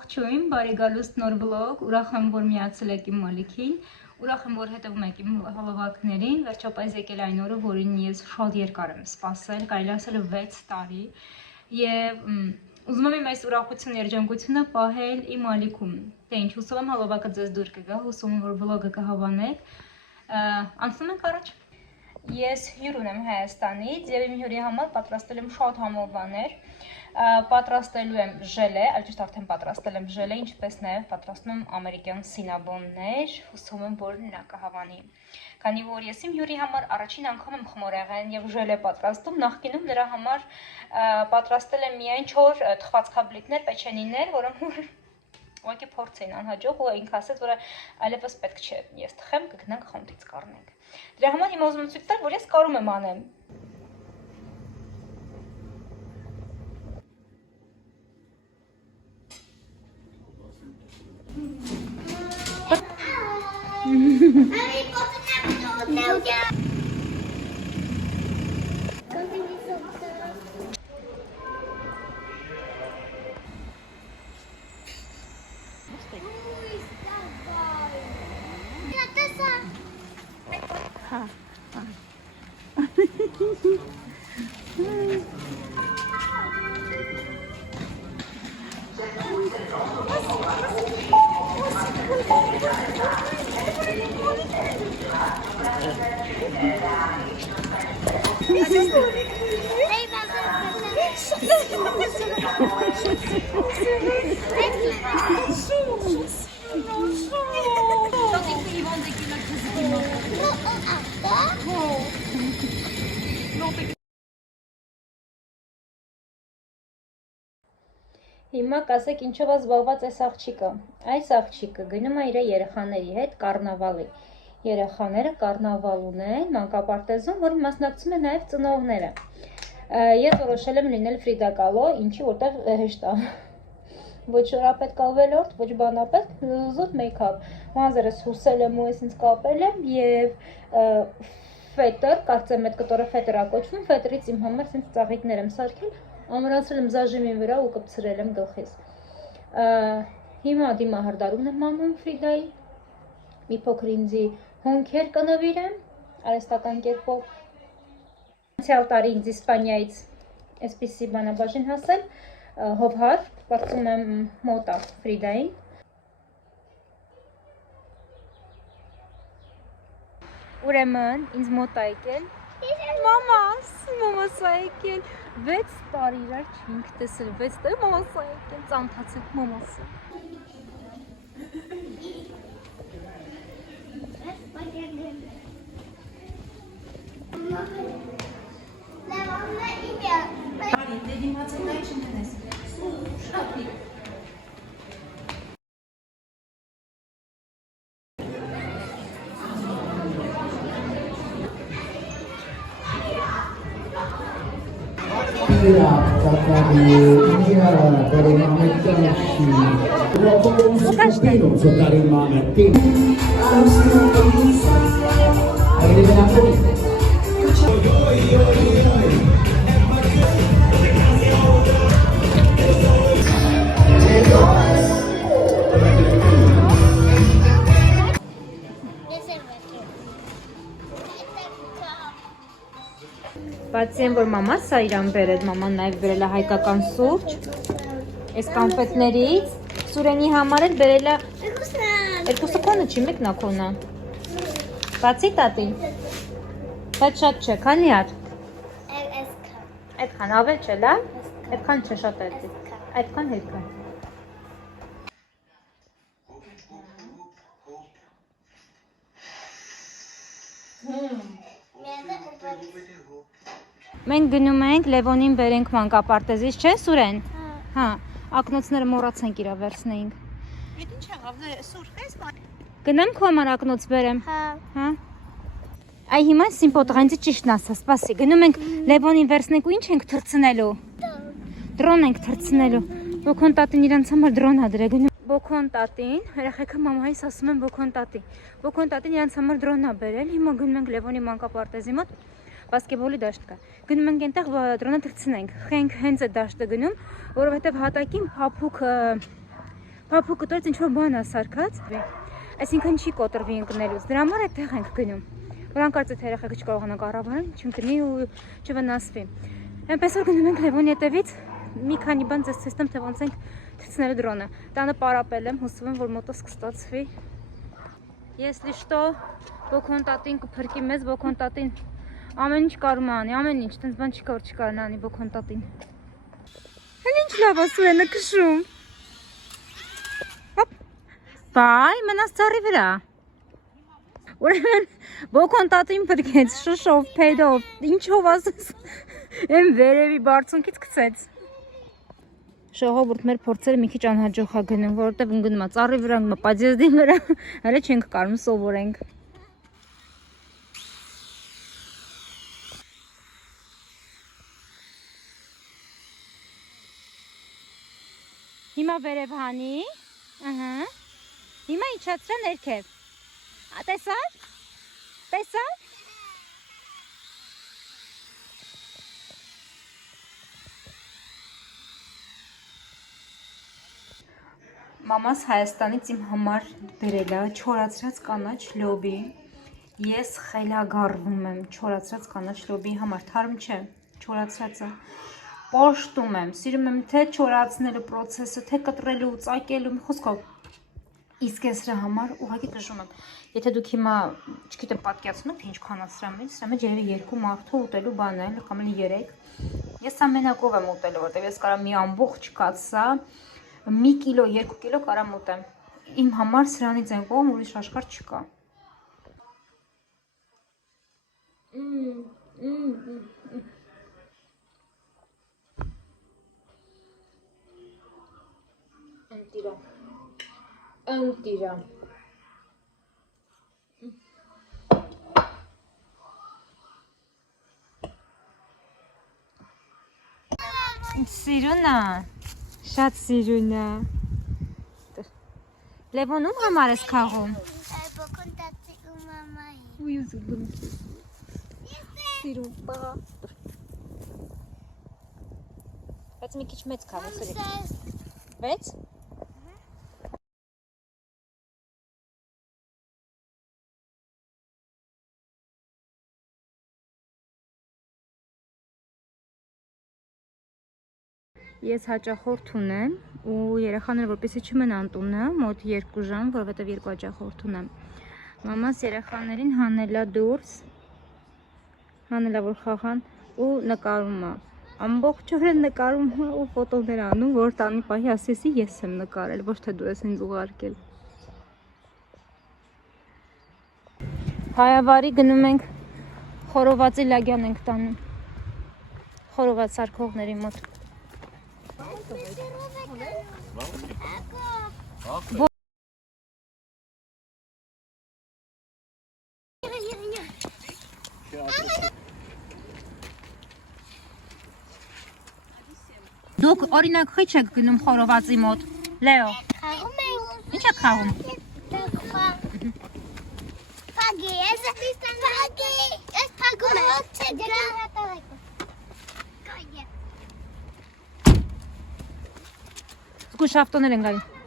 Ողջույն, բարի գալուստ նոր բլոգ, ուրախ եմ, որ միացել եք իմ մալիքին, ուրախ եմ, որ հետևում եք իմ հոլովակներին, վերջապես եկել այն օրը, որին ես շատ երկար եմ սպասել, կարելի ասել 6 տարի, եւ ուզում եմ իմ այս ուրախություն երջանկությունը պահել իմ մալիքում, թե ինչ, հուսով եմ հոլովակը ձեզ դուր կգա, հուսով եմ, որ բլոգը կհավանեք, անցնում ենք առաջ։ Ես հյուր ունեմ Հայաստանից եւ իմ հյուրի համար պատրաստել եմ շատ համով բաներ։ Պատրաստելու եմ ժելե, այլճիշտ արդեն պատրաստել եմ ժելե, ինչպես նաեւ պատրաստում եմ ամերիկյան սինաբոններ, հուսում եմ, որ նա կհավանի։ Քանի որ ես իմ հյուրի համար առաջին անգամ եմ խմորեղեն եւ ժելե պատրաստում, նախկինում նրա համար պատրաստել եմ միայն 4 թխվածքաբլիթներ, պեչենիներ, որոնք ուղղակի փորձ էին անհաջող ու ինքը ասաց, որ այլևս պետք չէ, ես թխեմ, կգնանք խանութից կառնենք։ Դրա համար հիմա ուզում եմ ցույց տալ, որ ես կարում եմ անեմ։ Հիմա կասեք ինչով է զբաղված այս աղջիկը։ Այս աղջիկը գնում է իր երեխաների հետ կառնավալի։ Երեխաները կառնավալ ունեն մանկապարտեզում, որին մասնակցում են նաև ծնողները։ Ես որոշել եմ լինել Ֆրիդա Կալո, ինչի որտեղ հեշտ է։ Ոչ շորապետ կավելորդ, ոչ բանապետ, զուտ մեյքափ։ Մազերս հուսել եմ ու ես ինձ կապել եմ եւ ֆետր, կարծեմ այդ կտորը ֆետր է կոչվում, ֆետրից իմ համար ինձ ծաղիկներ եմ սարքել, ամրացրել եմ զաժիմի վրա ու կպցրել եմ գլխիս։ Հիմա դիմահարդարուն եմ անում Ֆրիդայի, մի փոքր ինձի հոնքեր կնվիրեմ, արհեստական կերպով։ Անցյալ տարի ինձ Իսպանիայից այսպիսի բանաբաժին հասել, հովհար, կարծում եմ մոտ է Ֆրիդային։ Ուրեմն ինձ մոտ է եկել մամաս է եկել 6 տարի իրար չենք տեսել, 6 տարի մամաս է եկել, ծանոթացել մամասը։ Բացի են, որ մամաս սա իրան բերել, մաման նաև բերել է հայկական սուրճ, այս կանֆետներից, Սուրենի համար էլ բերել է, երկուսը քոնը չի, մեկն է քոնը, բացի տատի, բայց շատ չէ, քանի հատ, այդքան, ավել չէ, լա, այդքան չէ, շատ այդի, այդքան հետքան։ Մենք գնում ենք Լևոնին բերենք մանկապարտեզից, չէ Սուրեն? Հա, ակնոցները մոռացանք իրա վերցնեինք։ Եդ ինչ եղավ, սուրխ ես բան։ Գնամ քո համար ակնոց բերեմ։ Հա։ Այ հիմա սիմպոտղանցի ճիշտն ասա, սպասի։ Գնում ենք Լևոնին վերցնենք ու ինչ ենք թռցնելու։ Դրոն ենք թռցնելու։ Բոքոն տատին իրանց համար դրոն ա դրել։ Բոքոն տատին, երեխեքը մամայիս ասում են Բոքոն տատի։ Բոքոն տատին իրանց համար դրոն ա բերել։ Հիմա գնում ենք Լևոնի մանկապարտեզի մոտ։ Բասկետբոլի դաշտ կա։ Գնում ենք այնտեղ դրոնը թռցնենք։ Խենք հենց այդ դաշտը գնում, որովհետև հատակին փափուկ Փափուկը դեռ ինչ-որ բան է սարքած։ Այսինքն չի կոտրվի ընկնելուց։ Դրա համար այդտեղ ենք գնում։ Որ անկարծ այդ երեխեքը չկարողանան կառավարել, չընկնի ու չվնասվի։ Այնպես որ գնում ենք Լևոնի հետևից, մի քանի բան ձեզ ցույց տամ, թե ոնց ենք թցնել դրոնը։ Տանը պարապել եմ, հուսում եմ, որ մոտս կստացվի։ Если что, Բոքոն տատին կփրկի մեզ, Բոքոն տատին ամեն ինչ կարում անի, ամեն ինչ, տենց բան չկա որ չկարողանա անի Բոքոն տատին։ Հենց ինչ լավ ասու է նկշում։ Հոպ։ Բայ, մնաս ծառի վրա։ Ուրեմն Բոքոն տատին փրկեց շշով, փեդով, ինչով ասես։ Եմ վերևի բարձունքից գցեց։ Ժողովուրդ մեր փորձերը մի քիչ անհաջող է գնում, որովհետև ընկնում է ծառի վրա, ընկնում է պադյեզդի վրա, հələ չենք կարում սովորենք։ Հիմա վերև հանի, հիմա իջացրա ներքև, տեսար, տեսար, Մամաս Հայաստանից իմ համար բերել է չորացրած կանաչ լոբի, ես խելագարվում եմ չորացրած կանաչ լոբի համար, թարմ չէ, չորացրածը, պոշտում եմ, սիրում եմ թե չորացնելու պրոցեսը, թե կտրելու, ծակելու, մի խոսքով, իսկ ես սրա համար ուղղակի կժում եմ, եթե դուք հիմա, չգիտեմ պատկերացնում եք, թե ինչքան է սրա մեջ երևի 2 մարդու ուտելու բան է, կամ 3, ես ամենակով եմ ուտելու, որտեղ ես կարամ մի ամբողջ կաթսա, 1 կիլո, 2 կիլո կարամ ուտեմ, իմ համար սրանից են կողմ ուրիշ աշխարհ չկա։ Ընտիրա։ Սիրուն է, շատ սիրուն է։ Լևոնում համար ես քաղում։ Բոքոն տատի ու մամայի։ Ուй ուզում։ Սիրուն բա։ Բայց մի քիչ մեծ քաղ, սրի։ Վեց։ Ես հաճախորդ ունեմ ու երեխաները որպեսզի չմնան տունը մոտ 2 ժամ, որովհետև 2 հաճախորդ ունեմ։ Մամաս երեխաներին հանելա դուրս, հանելա որ խաղան ու նկարում է։ Ամբողջորեն նկարում է ու ֆոտոներ անում, որ տանի պահի ասեսի ես եմ նկարել, ոչ թե դու ես ինձ ուղարկել։ Հայավարի գնում ենք խորովածի լագյան ենք տանում։ Խորոված սարքողների մոտ։ Դուք օրինակ խիչ եք գնում խորովածի մոտ, Լեո, ինչ եք խաղում։ Պագի, ես պագում եմ։ Զգուշ ավտոներ են գալի։